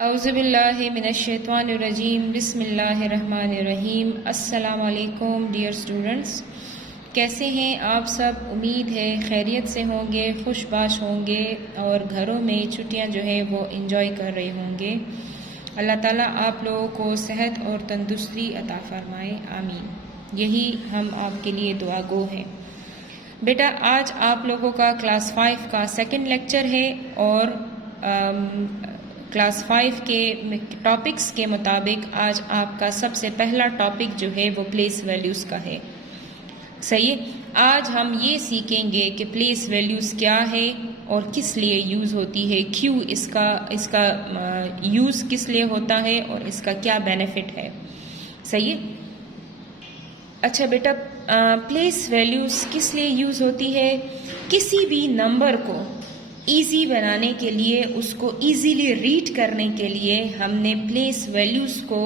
औज़ुबिल्लाहि मिनश्शैतानिर्रजीम बिस्मिल्लाहिर्रहमानिर्रहीम। अस्सलाम वालेकुम डियर स्टूडेंट्स, कैसे हैं आप सब? उम्मीद है खैरियत से होंगे, खुशबाश होंगे और घरों में छुट्टियां जो है वो एंजॉय कर रहे होंगे। अल्लाह ताला आप लोगों को सेहत और तंदुरुस्ती अता फरमाए, आमीन। यही हम आपके लिए दुआ गो हैं। बेटा, आज आप लोगों का क्लास 5 का सेकंड लेक्चर है और क्लास 5 के टॉपिक्स के मुताबिक आज आपका सबसे पहला टॉपिक जो है वो प्लेस वैल्यूज़ का है। सही है। आज हम ये सीखेंगे कि प्लेस वैल्यूज़ क्या है और किस लिए यूज़ होती है, क्यों इसका यूज़ किस लिए होता है और इसका क्या बेनिफिट है। सही है। अच्छा बेटा, प्लेस वैल्यूज़ किस लिए यूज़ होती है? किसी भी नंबर को इजी बनाने के लिए, उसको इजीली रीड करने के लिए हमने प्लेस वैल्यूज़ को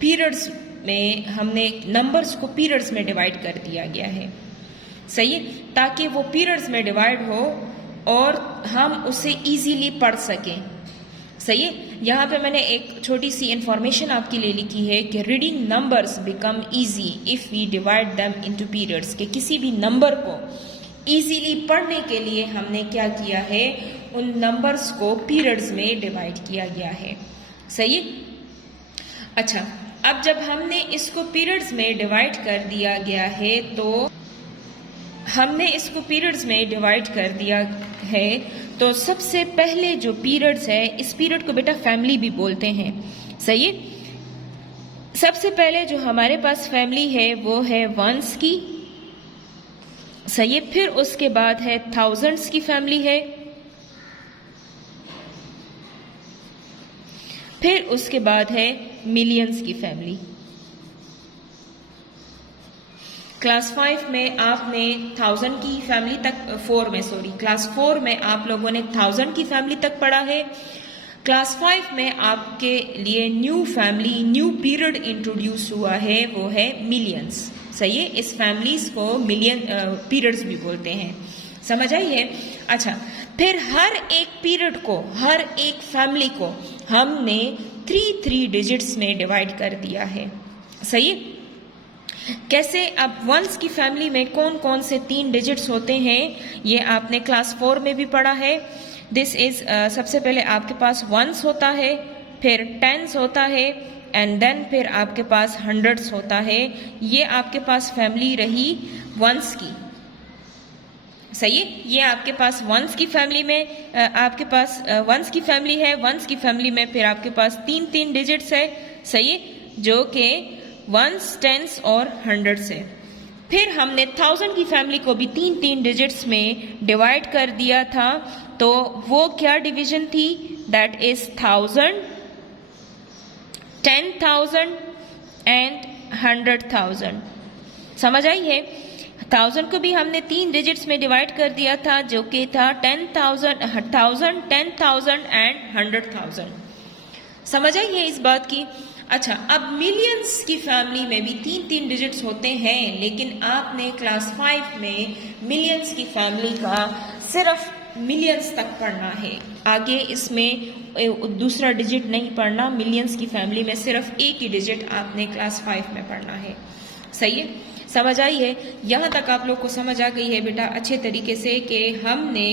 पीरियड्स में, हमने नंबर्स को पीरियड्स में डिवाइड कर दिया गया है। सही है, ताकि वो पीरियड्स में डिवाइड हो और हम उसे इजीली पढ़ सकें। सही है। यहाँ पे मैंने एक छोटी सी इंफॉर्मेशन आपके लिए लिखी है कि reading numbers become easy if we divide them into periods, कि किसी भी नंबर को इजीली पढ़ने के लिए हमने क्या किया है, उन नंबर्स को पीरियड्स में डिवाइड किया गया है। सही। अच्छा, अब जब हमने इसको पीरियड्स में डिवाइड कर दिया गया है, तो हमने इसको पीरियड्स में डिवाइड कर दिया है, तो सबसे पहले जो पीरियड्स है, इस पीरियड को बेटा फैमिली भी बोलते हैं। सही। सबसे पहले जो हमारे पास फैमिली है वो है वंस की। सही। फिर उसके बाद है थाउजेंड्स की फैमिली है। फिर उसके बाद है मिलियंस की फैमिली। क्लास 5 में आपने 1000 की फैमिली तक, क्लास 4 में आप लोगों ने 1000 की फैमिली तक पढ़ा है। क्लास 5 में आपके लिए new family, new period introduce हुआ है, वो है मिलियंस। सही है। इस फैमिलीज को मिलियन पीरियड्स भी बोलते हैं। समझ आई है? अच्छा, फिर हर एक पीरियड को, हर एक फैमिली को हमने 3 डिजिट्स में डिवाइड कर दिया है। सही। कैसे? अब वंस की फैमिली में कौन कौन से 3 डिजिट्स होते हैं, ये आपने क्लास 4 में भी पढ़ा है। दिस इज सबसे पहले आपके पास वंस होता है, फिर टेंस होता है, एंड देन फिर आपके पास हंड्रेड्स होता है। ये आपके पास फैमिली रही वंस की। सही है। ये आपके पास वंस की फैमिली में आपके पास वंस की फैमिली है। वंस की फैमिली में फिर आपके पास 3 डिजिट्स है। सही है, जो कि वंस, टेंस और हंड्रेड्स है। फिर हमने 1000 की फैमिली को भी 3 डिजिट्स में डिवाइड कर दिया था। तो वो क्या डिवीजन थी? That is 1000, 10,000 and 100,000। समझ आई है? 1000 को भी हमने 3 डिजिट्स में डिवाइड कर दिया था, जो कि था 10,000, 10,000 एंड 100,000। समझ आई है इस बात की? अच्छा, अब मिलियंस की फैमिली में भी 3 डिजिट्स होते हैं, लेकिन आपने क्लास 5 में मिलियंस की फैमिली का सिर्फ मिलियंस तक पढ़ना है। आगे इसमें दूसरा डिजिट नहीं पढ़ना। मिलियंस की फैमिली में सिर्फ एक ही डिजिट आपने क्लास 5 में पढ़ना है। सही है। समझ आई है? यहाँ तक आप लोग को समझ आ गई है बेटा अच्छे तरीके से कि हमने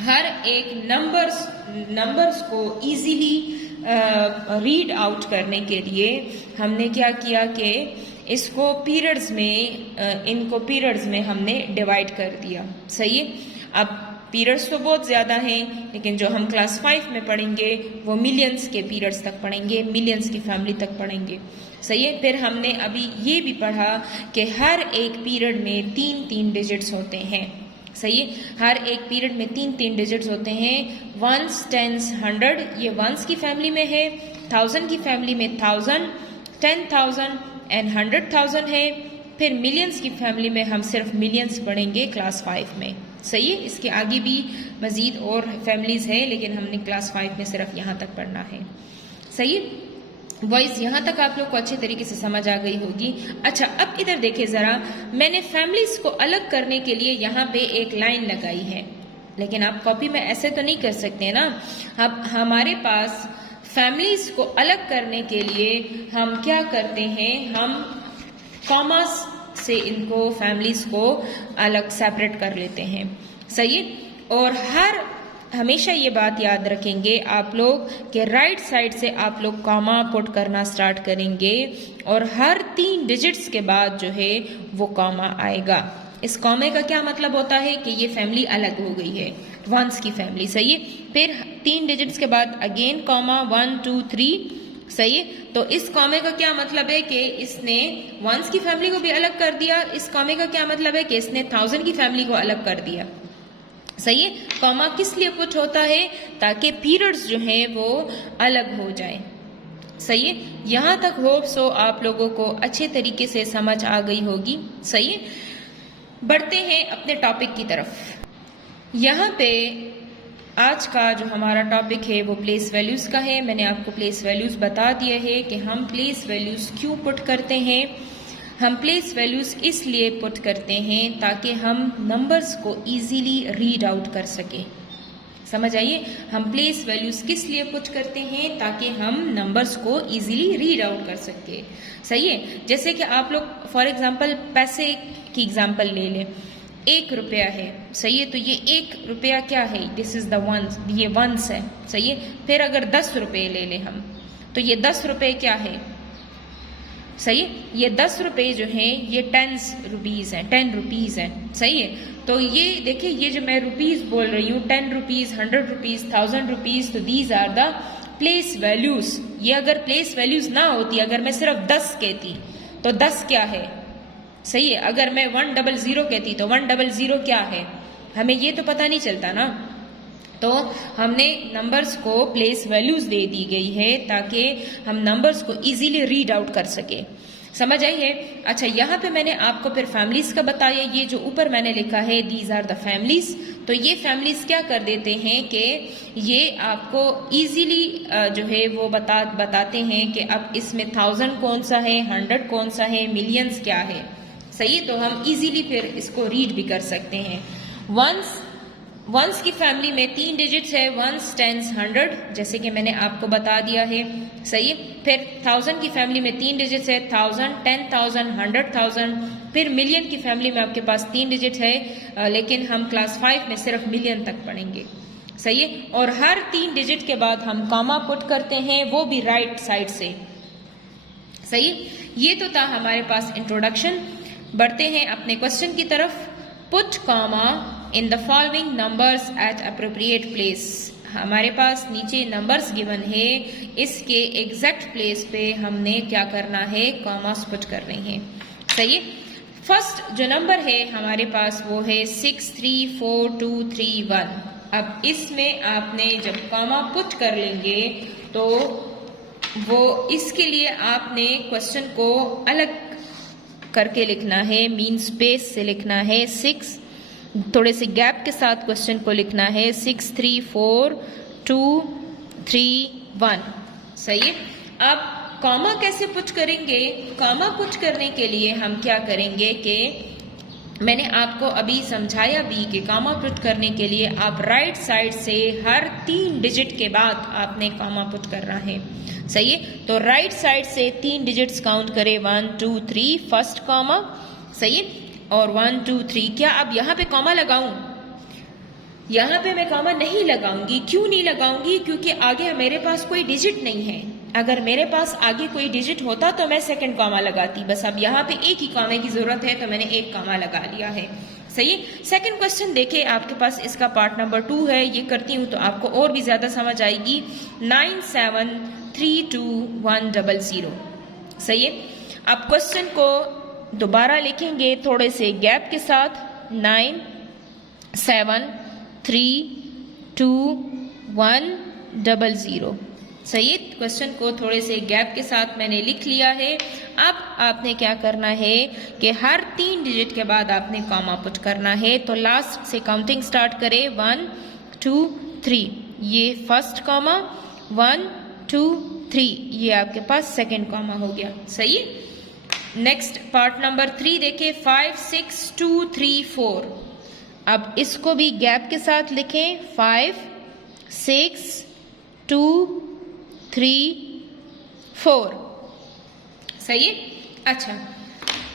हर एक नंबर्स को इजीली रीड आउट करने के लिए हमने क्या किया कि इसको पीरियड्स में, इनको पीरियड्स में हमने डिवाइड कर दिया। सही है। अब पीरियड्स तो बहुत ज़्यादा हैं, लेकिन जो हम क्लास 5 में पढ़ेंगे वो मिलियंस के पीरियड्स तक पढ़ेंगे, मिलियंस की फैमिली तक पढ़ेंगे। सही है। फिर हमने अभी ये भी पढ़ा कि हर एक पीरियड में 3 डिजिट्स होते हैं। सही है। हर एक पीरियड में 3 डिजिट्स होते हैं। वंस, टेंस, 100 ये वंस की फैमिली में है। 1000 की फैमिली में 1000, 10,000 एंड 100,000 है। फिर मिलियंस की फैमिली में हम सिर्फ मिलियंस पढ़ेंगे क्लास 5 में। सही है। इसके आगे भी मजीद और फैमिलीज है, लेकिन हमने क्लास 5 में सिर्फ यहाँ तक पढ़ना है। सही है। वॉइस यहाँ तक आप लोग को अच्छे तरीके से समझ आ गई होगी। अच्छा, अब इधर देखे जरा, मैंने फैमिलीज को अलग करने के लिए यहाँ पे एक लाइन लगाई है, लेकिन आप कॉपी में ऐसे तो नहीं कर सकते ना। अब हमारे पास फैमिलीज को अलग करने के लिए हम क्या करते हैं, हम कॉमास से इनको फैमिलीज को अलग सेपरेट कर लेते हैं। सही है। और हमेशा ये बात याद रखेंगे आप लोग कि राइट साइड से आप लोग कॉमा पुट करना स्टार्ट करेंगे और हर 3 डिजिट्स के बाद जो है वो कॉमा आएगा। इस कॉमे का क्या मतलब होता है कि ये फैमिली अलग हो गई है, वंस की फैमिली। सही है। फिर 3 डिजिट्स के बाद अगेन कॉमा 1 2 3। सही है। तो इस कॉमे का क्या मतलब है कि इसने वंस की फैमिली को भी अलग कर दिया। इस कॉमे का क्या मतलब है कि इसने 1000 की फैमिली को अलग कर दिया। सही है। कॉमा किस लिए पुट होता है, ताकि पीरियड्स जो हैं वो अलग हो जाए। सही है। यहां तक होप सो आप लोगों को अच्छे तरीके से समझ आ गई होगी। सही है। बढ़ते हैं अपने टॉपिक की तरफ। यहाँ पे आज का जो हमारा टॉपिक है वो प्लेस वैल्यूज का है। मैंने आपको प्लेस वैल्यूज बता दिया है कि हम प्लेस वैल्यूज क्यों पुट करते हैं। हम प्लेस वैल्यूज इसलिए पुट करते हैं ताकि हम नंबर्स को इजीली रीड आउट कर सकें। समझ आइए, हम प्लेस वैल्यूज किस लिए पुट करते हैं ताकि हम नंबर्स को इजीली रीड आउट कर सके। सही है। जैसे कि आप लोग फॉर एग्जांपल पैसे की एग्जांपल ले लें। 1 रुपया है। सही है। तो ये 1 रुपया क्या है, दिस इज द वंस, ये वंस है। सही है। फिर अगर 10 रुपये ले लें हम, तो ये 10 रुपये क्या है। सही है। ये 10 रुपये जो है ये 10 रुपीज है, 10 रुपीज है। सही है। तो ये देखिए, ये जो मैं रुपीज बोल रही हूँ, 10 रुपीज, 100 रुपीज, 1000 रुपीज, तो these are the place values. ये अगर प्लेस वैल्यूज ना होती, अगर मैं सिर्फ 10 कहती तो 10 क्या है। सही है। अगर मैं 100 कहती तो 100 क्या है, हमें ये तो पता नहीं चलता ना। तो हमने नंबर्स को प्लेस वैल्यूज दे दी गई है ताकि हम नंबर्स को इजीली रीड आउट कर सके। समझ आई है। अच्छा, यहाँ पे मैंने आपको फिर फैमिलीज का बताया। ये जो ऊपर मैंने लिखा है दीज आर द फैमिलीज, तो ये फैमिलीज क्या कर देते हैं कि ये आपको इजीली जो है वो बताते हैं कि अब इसमें 1000 कौन सा है, 100 कौन सा है, मिलियंस क्या है। सही। तो हम इजीली फिर इसको रीड भी कर सकते हैं। वंस की फैमिली में 3 डिजिट्स है, वंस, टेंस, 100, जैसे कि मैंने आपको बता दिया है। सही। फिर 1000 की फैमिली में 3 डिजिट्स है, 1000, 10,000, 100,000। फिर मिलियन की फैमिली में आपके पास 3 डिजिट है, लेकिन हम क्लास 5 में सिर्फ मिलियन तक पढ़ेंगे। सही है। और हर 3 डिजिट के बाद हम कॉमा पुट करते हैं, वो भी राइट साइड से। सही। ये तो था हमारे पास इंट्रोडक्शन। बढ़ते हैं अपने क्वेश्चन की तरफ। Put comma in the following numbers eight appropriate place. हमारे पास नीचे नंबर्स गिवन है, इसके एग्जैक्ट प्लेस पे हमने क्या करना है, कॉमास पुट करने हैं। सही है। फर्स्ट जो नंबर है हमारे पास वो है 634231। अब इसमें आपने जब कॉमा पुट कर लेंगे तो वो इसके लिए आपने क्वेश्चन को अलग करके लिखना है, मीन स्पेस से लिखना है। 6 थोड़े से गैप के साथ क्वेश्चन को लिखना है 634231। सही है। अब कॉमा कैसे पुट करेंगे। कॉमा पुट करने के लिए हम क्या करेंगे कि मैंने आपको अभी समझाया भी कि कॉमा पुट करने के लिए आप राइट साइड से हर 3 डिजिट के बाद आपने कॉमा पुट करना है। सही है। तो राइट साइड से 3 डिजिट्स काउंट करें, 1 2 3, फर्स्ट कॉमा। सही है। और 1 2 3। क्या अब यहाँ पे कॉमा लगाऊं, यहाँ पे मैं कॉमा नहीं लगाऊंगी। क्यों नहीं लगाऊंगी, क्योंकि आगे मेरे पास कोई डिजिट नहीं है। अगर मेरे पास आगे कोई डिजिट होता तो मैं सेकंड कॉमा लगाती। बस अब यहाँ पे एक ही कॉमे की जरूरत है तो मैंने एक कॉमा लगा लिया है। सही है। सेकंड क्वेश्चन देखिए, आपके पास इसका पार्ट नंबर 2 है। ये करती हूँ तो आपको और भी ज्यादा समझ आएगी। 97321000। सही है। अब क्वेश्चन को दोबारा लिखेंगे थोड़े से गैप के साथ, 97321000। सही है। क्वेश्चन को थोड़े से गैप के साथ मैंने लिख लिया है। अब आपने क्या करना है कि हर 3 डिजिट के बाद आपने कॉमा पुट करना है। तो लास्ट से काउंटिंग स्टार्ट करें, 1 2 3, ये फर्स्ट कॉमा, 1 2 3, ये आपके पास सेकंड कॉमा हो गया। सही है। नेक्स्ट पार्ट नंबर 3 देखें, 5 6 2 3 4। अब इसको भी गैप के साथ लिखें, 5 6 2 4 सही है। अच्छा,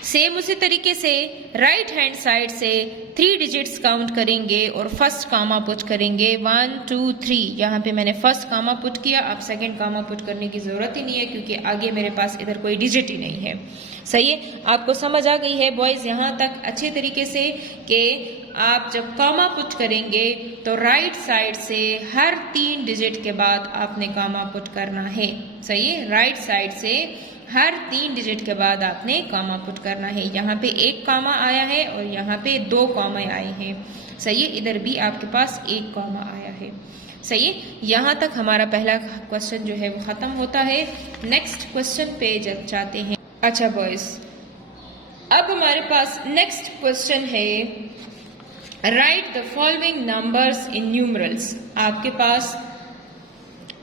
सेम उसी तरीके से राइट हैंड साइड से 3 डिजिट्स काउंट करेंगे और फर्स्ट कामा पुट करेंगे 1 2 3। यहाँ पे मैंने फर्स्ट कामा पुट किया, अब सेकंड कामा पुट करने की जरूरत ही नहीं है क्योंकि आगे मेरे पास इधर कोई डिजिट ही नहीं है। सही है, आपको समझ आ गई है बॉयज यहाँ तक अच्छे तरीके से कि आप जब कामा पुट करेंगे तो राइट साइड से हर 3 डिजिट के बाद आपने कामा पुट करना है। सही है, राइट साइड से हर 3 डिजिट के बाद आपने कामा पुट करना है। यहाँ पे 1 कामा आया है और यहाँ पे 2 कामा आए हैं। सही है, इधर भी आपके पास 1 कामा आया है। सही है, यहाँ तक हमारा पहला क्वेश्चन जो है वो खत्म होता है। नेक्स्ट क्वेश्चन पे जब जाते हैं। अच्छा बॉयज, अब हमारे पास नेक्स्ट क्वेश्चन है right the following numbers in numerals. आपके पास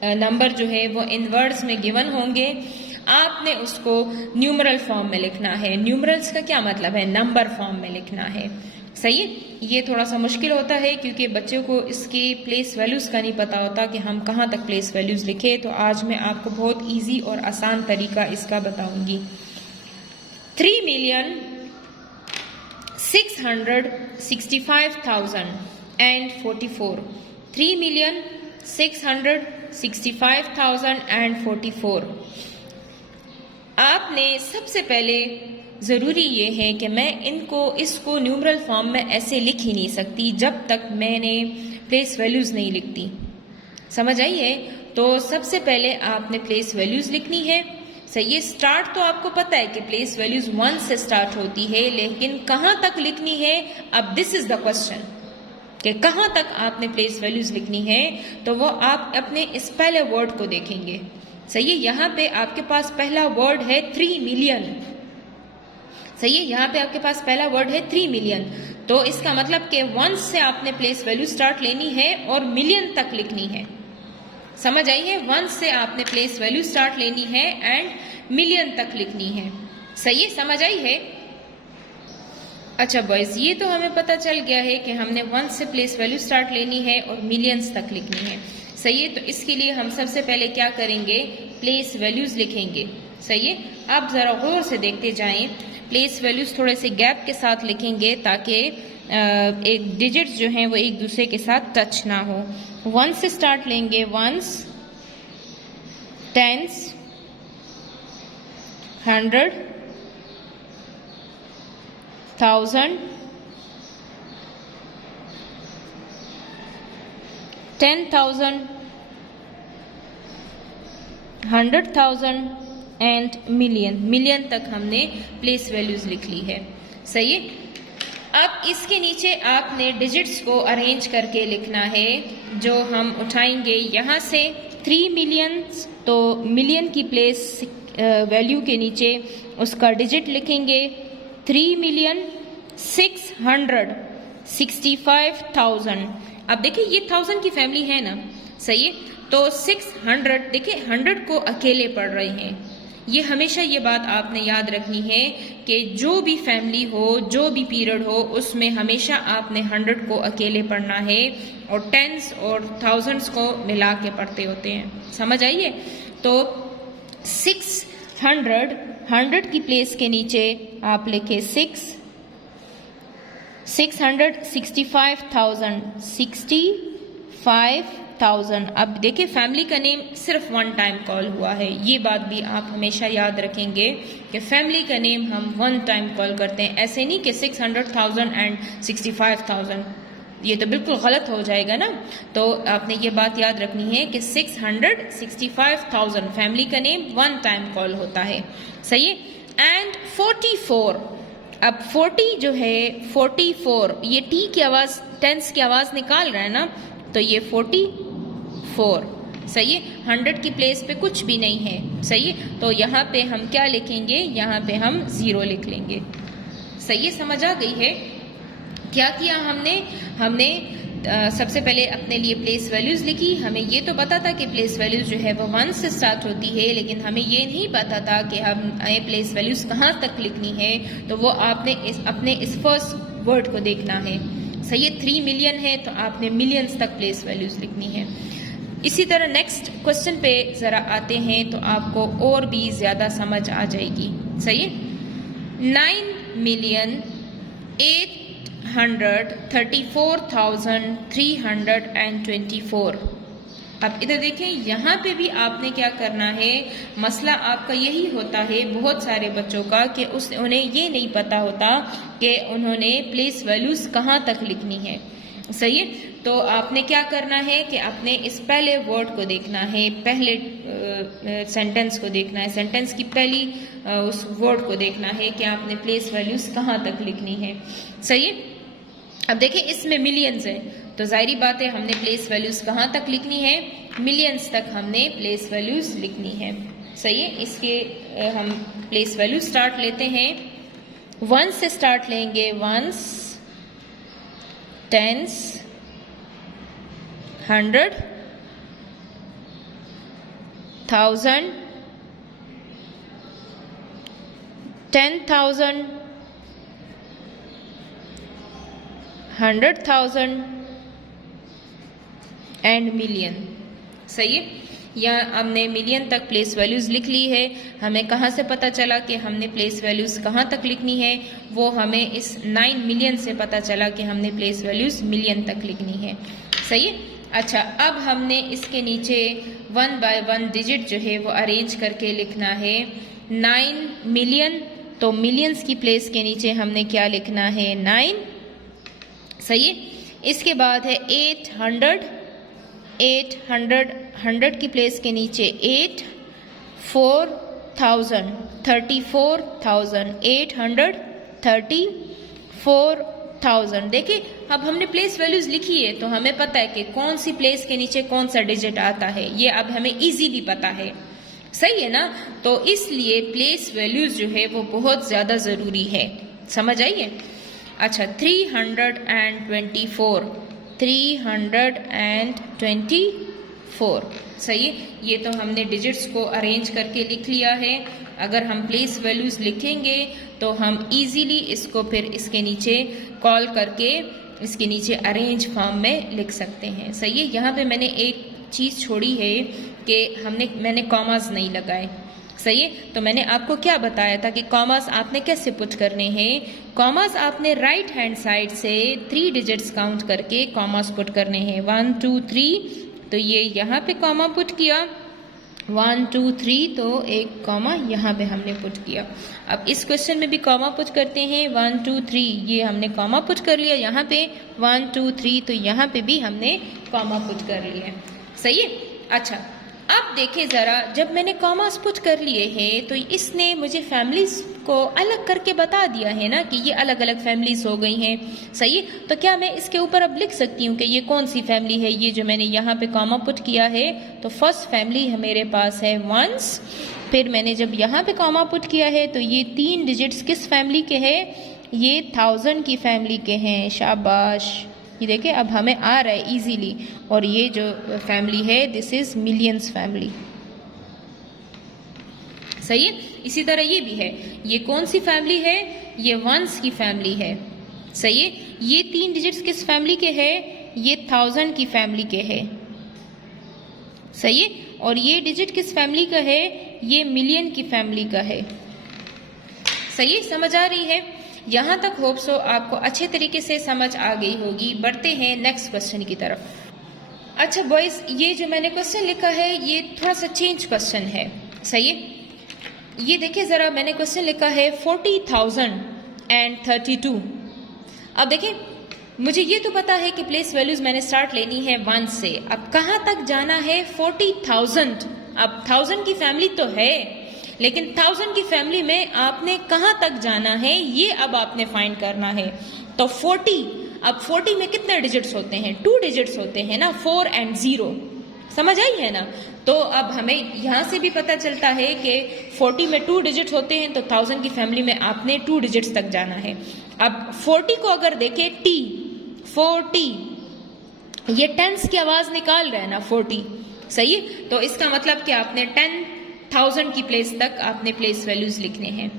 नंबर जो है वो इन वर्ड्स में गिवन होंगे, आपने उसको न्यूमरल फॉर्म में लिखना है। न्यूमरल्स का क्या मतलब है? नंबर फॉर्म में लिखना है। सही है, ये थोड़ा सा मुश्किल होता है क्योंकि बच्चों को इसकी प्लेस वैल्यूज का नहीं पता होता कि हम कहाँ तक प्लेस वैल्यूज लिखे। तो आज मैं आपको बहुत इजी और आसान तरीका इसका बताऊंगी। 3,665,044 3,665,044। आपने सबसे पहले जरूरी ये है कि मैं इसको न्यूमरल फॉर्म में ऐसे लिख ही नहीं सकती जब तक मैंने प्लेस वैल्यूज नहीं लिखती। समझ आई है? तो सबसे पहले आपने प्लेस वैल्यूज लिखनी है। सही है, स्टार्ट तो आपको पता है कि प्लेस वैल्यूज 1 से स्टार्ट होती है, लेकिन कहां तक लिखनी है, अब दिस इज द क्वेश्चन कि कहां तक आपने प्लेस वैल्यूज लिखनी है। तो वो आप अपने इस पहले वर्ड को देखेंगे। सही है, यहाँ पे आपके पास पहला वर्ड है 3 मिलियन। सही है, यहाँ पे आपके पास पहला वर्ड है 3 मिलियन। तो इसका मतलब कि 1 से आपने प्लेस वैल्यू स्टार्ट लेनी है और मिलियन तक लिखनी है। समझ आई है? 1 से आपने प्लेस वैल्यू स्टार्ट लेनी है एंड मिलियन तक लिखनी है। सही है, समझ आई है? अच्छा बॉयज, ये तो हमें पता चल गया है कि हमने 1 से प्लेस वैल्यू स्टार्ट लेनी है और मिलियंस तक लिखनी है। सही है, तो इसके लिए हम सबसे पहले क्या करेंगे, प्लेस वैल्यूज लिखेंगे। सही है, अब जरा गौर से देखते जाएं। प्लेस वैल्यूज थोड़े से गैप के साथ लिखेंगे ताकि एक डिजिट्स जो हैं वो एक दूसरे के साथ टच ना हो। 1 से स्टार्ट लेंगे, ones, tens, 100, 1000, 10,000, 100,000 and million. Million तक हमने प्लेस वैल्यूज लिख ली है। सही है, अब इसके नीचे आपने डिजिट्स को अरेंज करके लिखना है जो हम उठाएंगे यहाँ से 3 मिलियन। तो मिलियन की प्लेस वैल्यू के नीचे उसका डिजिट लिखेंगे 3,665,000। अब देखिए ये 1000 की फैमिली है ना। सही है, तो 600 देखिए 100 को अकेले पढ़ रहे हैं। ये हमेशा ये बात आपने याद रखनी है कि जो भी फैमिली हो, जो भी पीरियड हो, उसमें हमेशा आपने 100 को अकेले पढ़ना है और टेंस और थाउजेंड्स को मिला के पढ़ते होते हैं। समझ आइए? तो 600 100 की प्लेस के नीचे आप लिखे 665,000 65,000। अब देखिए फैमिली का नेम सिर्फ 1 टाइम कॉल हुआ है। ये बात भी आप हमेशा याद रखेंगे कि फैमिली का नेम हम 1 टाइम कॉल करते हैं, ऐसे नहीं कि 600,000 एंड 65,000। ये तो बिल्कुल गलत हो जाएगा ना। तो आपने ये बात याद रखनी है कि 665,000 फैमिली का नेम 1 टाइम कॉल होता है। सही है, एंड 44। अब 40 जो है 44, ये टी की आवाज, टेंस की आवाज निकाल रहा है ना, तो ये 44। सही है, 100 की प्लेस पे कुछ भी नहीं है। सही है, तो यहाँ पे हम क्या लिखेंगे, यहाँ पे हम 0 लिख लेंगे। सही है, समझ आ गई है? क्या किया हमने सबसे पहले अपने लिए प्लेस वैल्यूज लिखी। हमें ये तो पता था कि प्लेस वैल्यूज जो है वो 1 से स्टार्ट होती है, लेकिन हमें ये नहीं पता था कि हमें प्लेस वैल्यूज कहाँ तक लिखनी है। तो वो आपने अपने इस फर्स्ट वर्ड को देखना है। सही है, 3 मिलियन है तो आपने मिलियंस तक प्लेस वैल्यूज लिखनी है। इसी तरह नेक्स्ट क्वेश्चन पे जरा आते हैं तो आपको और भी ज्यादा समझ आ जाएगी। सही है। 9,834,324। अब इधर देखें, यहाँ पे भी आपने क्या करना है, मसला आपका यही होता है बहुत सारे बच्चों का कि उन्हें ये नहीं पता होता कि उन्होंने प्लेस वैल्यूज कहाँ तक लिखनी है। सही है। तो आपने क्या करना है कि आपने इस पहले वर्ड को देखना है, पहले सेंटेंस को देखना है, सेंटेंस की पहली उस वर्ड को देखना है कि आपने प्लेस वैल्यूज कहाँ तक लिखनी है। सही है। अब देखिए इसमें मिलियंस है तो जाहिर बात है हमने प्लेस वैल्यूज कहाँ तक लिखनी है, मिलियंस तक हमने प्लेस वैल्यूज लिखनी है। सही है। इसके हम प्लेस वैल्यू स्टार्ट लेते हैं, 1 से स्टार्ट लेंगे, 1s, 10s, 100, 1000, 10,000, 100,000 एंड मिलियन। सही है। यहाँ हमने मिलियन तक प्लेस वैल्यूज लिख ली है। हमें कहाँ से पता चला कि हमने प्लेस वैल्यूज कहाँ तक लिखनी है, वो हमें इस 9 मिलियन से पता चला कि हमने प्लेस वैल्यूज मिलियन तक लिखनी है। सही है। अच्छा, अब हमने इसके नीचे 1 बाय 1 डिजिट जो है वो अरेंज करके लिखना है। 9 मिलियन, तो मिलियंस की प्लेस के नीचे हमने क्या लिखना है, 9। सही है। इसके बाद है 800, 100 की प्लेस के नीचे 8, 4,000, 34,000, 834,000। देखिए अब हमने प्लेस वैल्यूज लिखी है तो हमें पता है कि कौन सी प्लेस के नीचे कौन सा डिजिट आता है, ये अब हमें इजीली पता है। सही है ना। तो इसलिए प्लेस वैल्यूज जो है वो बहुत ज्यादा जरूरी है। समझ आई है। अच्छा, 324, 324। सही है। ये तो हमने डिजिट्स को अरेंज करके लिख लिया है। अगर हम प्लेस वैल्यूज लिखेंगे तो हम इजीली इसको फिर इसके नीचे कॉल करके इसके नीचे अरेंज फॉर्म में लिख सकते हैं। सही है। यहाँ पे मैंने एक चीज़ छोड़ी है कि मैंने कॉमास नहीं लगाए। सही है। तो मैंने आपको क्या बताया था कि कॉमास आपने कैसे पुट करने हैं। कॉमास आपने राइट हैंड साइड से 3 डिजिट्स काउंट करके कॉमास पुट करने हैं, 1 2 3। तो ये यहाँ पे कॉमा पुट किया, 1 2 3, तो एक कॉमा यहाँ पे हमने पुट किया। अब इस क्वेश्चन में भी कॉमा पुट करते हैं, 1 2 3, ये हमने कॉमा पुट कर लिया यहाँ पे, 1 2 3, तो यहाँ पे भी हमने कॉमा पुट कर लिया। सही है। अच्छा, अब देखें जरा, जब मैंने कॉमास पुट कर लिए हैं तो इसने मुझे फैमिलीज को अलग करके बता दिया है ना कि ये अलग अलग फैमिलीज हो गई हैं। सही है। तो क्या मैं इसके ऊपर अब लिख सकती हूँ कि ये कौन सी फैमिली है, ये जो मैंने यहाँ पे कॉमा पुट किया है। तो फर्स्ट फैमिली मेरे पास है 1s। फिर मैंने जब यहाँ पे कॉमा पुट किया है तो ये 3 डिजिट्स किस फैमिली के हैं, ये 1000 की फैमिली के हैं। शाबाश, ये देखिए अब हमें आ रहा है इजीली। और ये जो फैमिली है दिस इज मिलियंस फैमिली। सही है। इसी तरह ये भी है, ये कौन सी फैमिली है, ये 1s की फैमिली है। सही है। ये 3 डिजिट्स किस फैमिली के हैं, ये 1000 की फैमिली के हैं। सही है। और ये डिजिट किस फैमिली का है, ये मिलियन की फैमिली का है। सही है। समझ आ रही है। यहाँ तक होप सो आपको अच्छे तरीके से समझ आ गई होगी। बढ़ते हैं नेक्स्ट क्वेश्चन की तरफ। अच्छा बॉयज, ये जो मैंने क्वेश्चन लिखा है ये थोड़ा सा चेंज क्वेश्चन है। सही है। ये देखिए जरा, मैंने क्वेश्चन लिखा है 40,032। अब देखिए मुझे ये तो पता है कि प्लेस वैल्यूज मैंने स्टार्ट लेनी है 1 से। अब कहाँ तक जाना है, 40,000। अब 1000 की फैमिली तो है, लेकिन 1000 की फैमिली में आपने कहाँ तक जाना है ये अब आपने फाइंड करना है। तो 40, अब 40 में कितने डिजिट्स होते हैं, 2 डिजिट्स होते हैं ना, 4 और 0। समझ आई है ना। तो अब हमें यहाँ से भी पता चलता है कि 40 में 2 डिजिट होते हैं, तो 1000 की फैमिली में आपने 2 डिजिट्स तक जाना है। अब 40 को अगर देखें, T 40, ये टेंस की आवाज निकाल रहा है ना 40। सही है। तो इसका मतलब कि आपने 10,000 की प्लेस तक आपने प्लेस वैल्यूज लिखने हैं।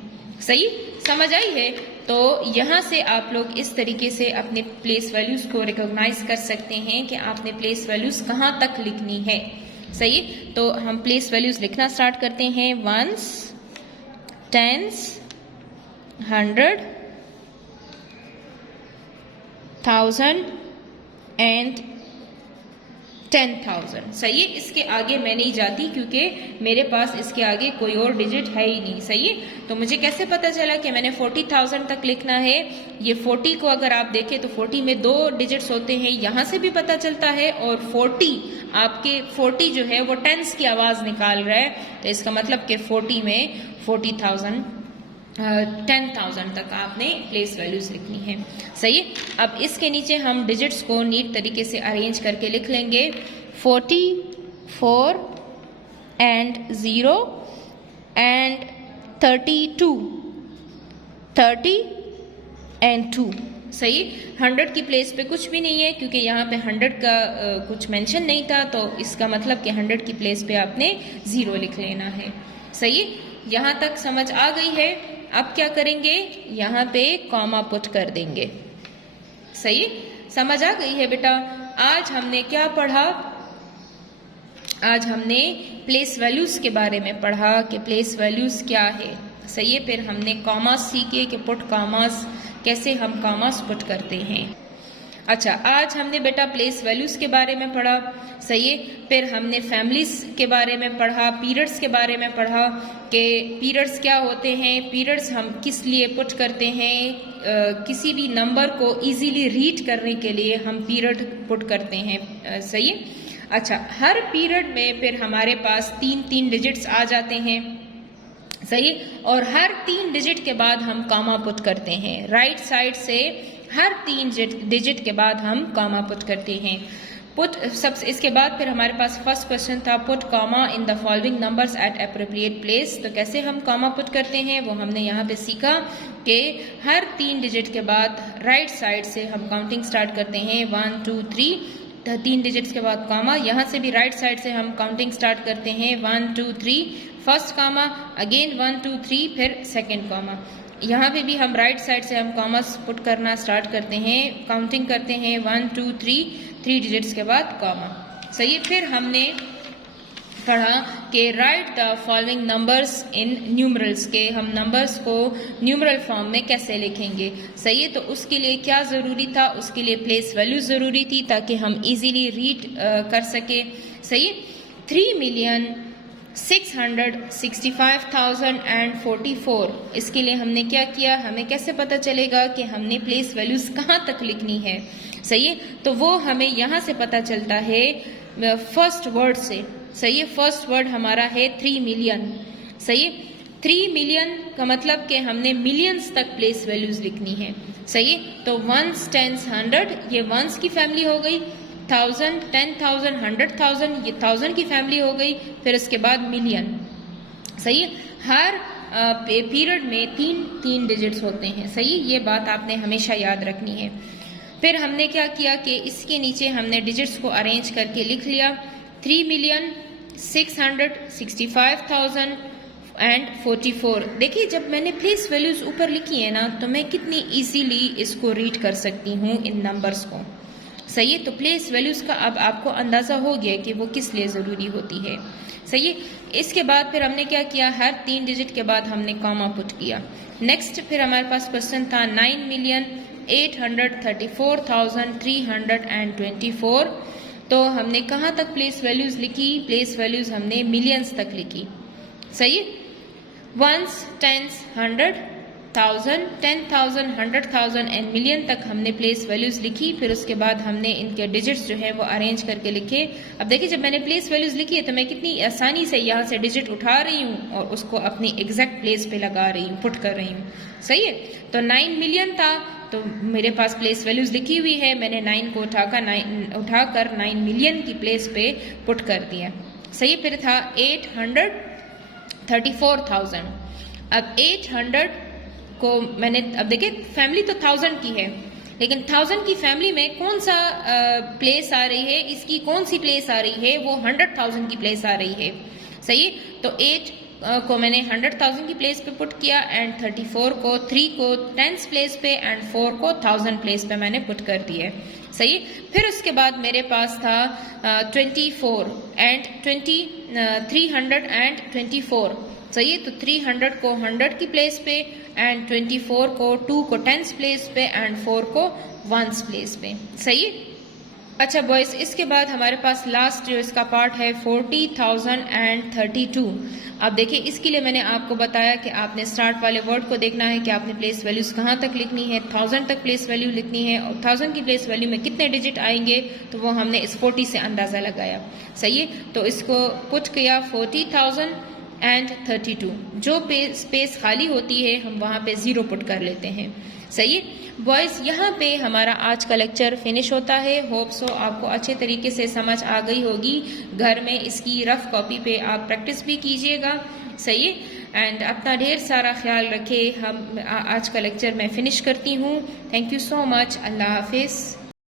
सही समझ आई है। तो यहाँ से आप लोग इस तरीके से अपने प्लेस वैल्यूज को रिकॉग्नाइज कर सकते हैं कि आपने प्लेस वैल्यूज कहाँ तक लिखनी है। सही, तो हम प्लेस वैल्यूज लिखना स्टार्ट करते हैं। Ones, tens, 100, 1000 and 10,000। सही है, इसके आगे मैं नहीं जाती क्योंकि मेरे पास इसके आगे कोई और डिजिट है ही नहीं। सही है, तो मुझे कैसे पता चला कि मैंने 40,000 तक लिखना है। ये 40 को अगर आप देखें तो 40 में 2 डिजिट्स होते हैं, यहाँ से भी पता चलता है। और 40 जो है वो टेंस की आवाज निकाल रहा है, तो इसका मतलब कि 40 में 40,000 10,000 तक आपने प्लेस वैल्यूज लिखनी है। सही है, अब इसके नीचे हम डिजिट्स को नीट तरीके से अरेंज करके लिख लेंगे। 44 एंड 0 एंड 32, 30 एंड 2। सही, 100 की प्लेस पे कुछ भी नहीं है क्योंकि यहाँ पे 100 का कुछ मेंशन नहीं था, तो इसका मतलब कि 100 की प्लेस पे आपने 0 लिख लेना है। सही, यहाँ तक समझ आ गई है। अब क्या करेंगे, यहाँ पे कॉमा पुट कर देंगे। सही, समझ आ गई है बेटा। आज हमने क्या पढ़ा, आज हमने प्लेस वैल्यूज के बारे में पढ़ा कि प्लेस वैल्यूज क्या है। सही है, फिर हमने कॉमास सीखे कि पुट कॉमास, कैसे हम कॉमास पुट करते हैं। अच्छा, आज हमने बेटा प्लेस वैल्यूज के बारे में पढ़ा। सही है, फिर हमने फैमिलीज के बारे में पढ़ा, पीरियड्स के बारे में पढ़ा कि पीरियड्स क्या होते हैं, पीरियड्स हम किस लिए पुट करते हैं। किसी भी नंबर को इजीली रीड करने के लिए हम पीरियड पुट करते हैं। सही है, अच्छा, हर पीरियड में फिर हमारे पास 3 डिजिट्स आ जाते हैं। सही, और हर 3 डिजिट के बाद हम कॉमा पुट करते हैं। राइट साइड से हर 3 डिजिट के बाद हम कॉमा पुट करते हैं। पुट सब इसके बाद फिर हमारे पास फर्स्ट क्वेश्चन था, put comma in the following numbers at appropriate place. तो कैसे हम कॉमा पुट करते हैं वो हमने यहाँ पे सीखा कि हर 3 डिजिट के बाद राइट साइड से हम काउंटिंग स्टार्ट करते हैं। 1 2 3, 3 डिजिट्स के बाद कॉमा। यहाँ से भी राइट साइड से हम काउंटिंग स्टार्ट करते हैं। 1 2 3, फर्स्ट कॉमा, अगेन 1 2 3, फिर सेकेंड कॉमा। यहाँ पे भी हम राइट साइड से हम कॉमास पुट करना स्टार्ट करते हैं, काउंटिंग करते हैं 1 2 3, 3 डिजिट्स के बाद कॉमा। सही है, फिर हमने पढ़ा कि right the following numbers in numerals, के हम नंबर्स को न्यूमरल फॉर्म में कैसे लिखेंगे। सही है, तो उसके लिए क्या ज़रूरी था, उसके लिए प्लेस वैल्यू ज़रूरी थी ताकि हम इजीली रीड कर सके। सही, 3,665,044। इसके लिए हमने क्या किया, हमें कैसे पता चलेगा कि हमने प्लेस वैल्यूज कहाँ तक लिखनी है। सही है, तो वो हमें यहाँ से पता चलता है फर्स्ट वर्ड से। सही है, फर्स्ट वर्ड हमारा है 3 मिलियन। सही है, 3 मिलियन का मतलब कि हमने मिलियंस तक प्लेस वैल्यूज लिखनी है। सही है, तो 1s, 10s, 100, ये 1s की फैमिली हो गई। 1000, 10,000, 100,000, ये 1000 की फैमिली हो गई। फिर उसके बाद मिलियन। सही है, हर पीरियड में 3 डिजिट्स होते हैं। सही, ये बात आपने हमेशा याद रखनी है। फिर हमने क्या किया कि इसके नीचे हमने डिजिट्स को अरेंज करके लिख लिया। 3,665,044। देखिए, जब मैंने प्लेस वैल्यूज ऊपर लिखी है ना, तो मैं कितनी इजीली इसको रीड कर सकती हूँ इन नंबर्स को। सही है, तो प्लेस वैल्यूज का अब आपको अंदाजा हो गया कि वो किस लिए जरूरी होती है। सही है, इसके बाद फिर हमने क्या किया, हर 3 डिजिट के बाद हमने कॉमा पुट किया। नेक्स्ट फिर हमारे पास क्वेश्चन था 9,834,324। तो हमने कहाँ तक प्लेस वैल्यूज लिखी, प्लेस वैल्यूज हमने मिलियंस तक लिखी। सही है, 1s, 10s, 100, 1000, 10,000, 100,000 एंड मिलियन तक हमने प्लेस वैल्यूज लिखी। फिर उसके बाद हमने इनके डिजिट्स जो है वो अरेंज करके लिखे। अब देखिए, जब मैंने प्लेस वैल्यूज लिखी है तो मैं कितनी आसानी से यहाँ से डिजिट उठा रही हूँ और उसको अपनी एग्जैक्ट प्लेस पे लगा रही हूँ, पुट कर रही हूँ। सही है, तो 9 मिलियन था तो मेरे पास प्लेस वैल्यूज लिखी हुई है, मैंने 9 को उठाकर 9 मिलियन की प्लेस पे पुट कर दिया। सही, फिर था 834,000। अब 800 को मैंने, अब देखिए फैमिली तो 1000 की है, लेकिन 1000 की फैमिली में कौन सा प्लेस आ रही है, इसकी कौन सी प्लेस आ रही है, वो 100,000 की प्लेस आ रही है। सही है, तो 8 को मैंने 100,000 की प्लेस पे पुट किया एंड 34 को 3 को 10th प्लेस पे एंड 4 को 1000 प्लेस पे मैंने पुट कर दिया है। सही। फिर उसके बाद मेरे पास था 24 एंड 324। सही है, तो 300 को 100 की प्लेस पे एंड 24 को 2 को 10th प्लेस पे एंड 4 को 1st प्लेस पे। सही। अच्छा बॉयज, इसके बाद हमारे पास लास्ट जो इसका पार्ट है 40,032। अब देखिए, इसके लिए मैंने आपको बताया कि आपने स्टार्ट वाले वर्ड को देखना है कि आपने प्लेस वैल्यूज कहाँ तक लिखनी है, 1000 तक प्लेस वैल्यू लिखनी है और 1000 की प्लेस वैल्यू में कितने डिजिट आएंगे, तो वो हमने इस 40 से अंदाजा लगाया। सही है, तो इसको पुट किया 40,032। जो स्पेस खाली होती है हम वहाँ पे 0 पुट कर लेते हैं। सही है बॉयज, यहाँ पे हमारा आज का लेक्चर फिनिश होता है। होप सो आपको अच्छे तरीके से समझ आ गई होगी। घर में इसकी रफ कॉपी पे आप प्रैक्टिस भी कीजिएगा। सही है, एंड अपना ढेर सारा ख्याल रखें। हम आज का लेक्चर मैं फिनिश करती हूँ। Thank you so much. अल्लाह हाफिज़।